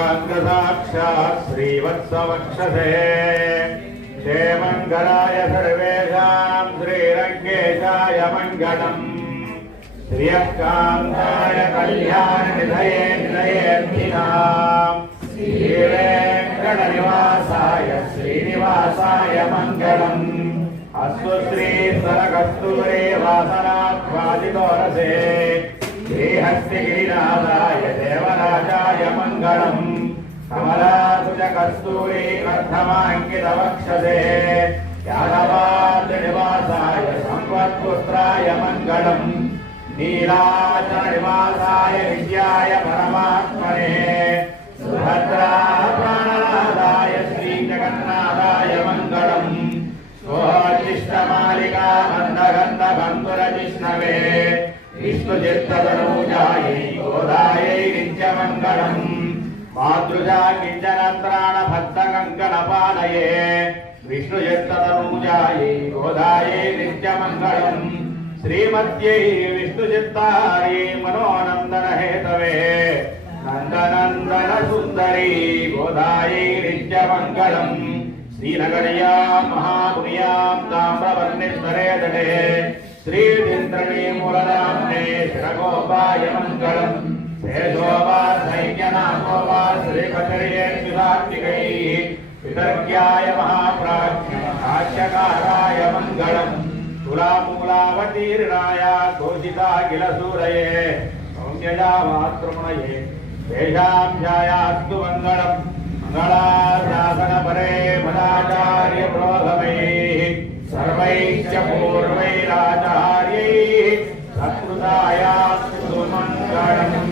साक्षात् श्रीवत्सवक्षसे क्षेमङ्गलाय सर्वेषां श्रीरङ्गेशाय मङ्गलम् श्रियकान्ताय कल्याणनिधये निधयेऽर्थिनां श्रीवेङ्कटनिवासाय श्रीनिवासाय मङ्गलम् अस्तु श्रीसरकस्तूरे वासनात्वादितोरसे श्रीहस्तिगिरिनाथाय देवराजाय मङ्गलम् कमलासुजकस्तूरी अर्धमाङ्कितवक्षसे यादवाद्रिनिवासाय संवत्पुत्राय मङ्गलम् नीलाचलनिवासाय विद्याय परमात्मने सुभद्राप्राणनाथाय श्रीजगन्नाथाय मङ्गलम् स्वोर्जिष्टमालिका मन्दगन्धबन्धुरजिष्णवे विष्णुचित्ततनूजायै गोदायै नित्यमङ्गलम् मातृजा किञ्चनत्राणभक्तकङ्कणपालये विष्णुचित्ततनूजायै गोदायै नित्यमङ्गलम् श्रीमत्यै विष्णुचित्तायै मनोनन्दनहेतवे नन्दनन्दनसुन्दरी गोदायै नित्यमङ्गलम् श्रीनगर्यां महामुनियां ताम्रवर्णेश्वरे तटे श्रीदिन्द्रणी मूलनाम्ने शिरगोपाय मङ्गलम् शेषोवा सैन्यनामोवा श्रीकचर्येष्विधात्मिकैः वितर्क्याय महाप्राज्ञकाराय मङ्गलम् तुलामूलावतीर्णाय घोषिताखिलसूरये सौम्यजा मातृमुनये तेषां ध्यायास्तु मङ्गलम् मंगलाशासनपरे मदाचार्यपुरोगमैः सर्वैश्च पूर्वैराचार्यैः सत्कृतायास्तु मङ्गलम्।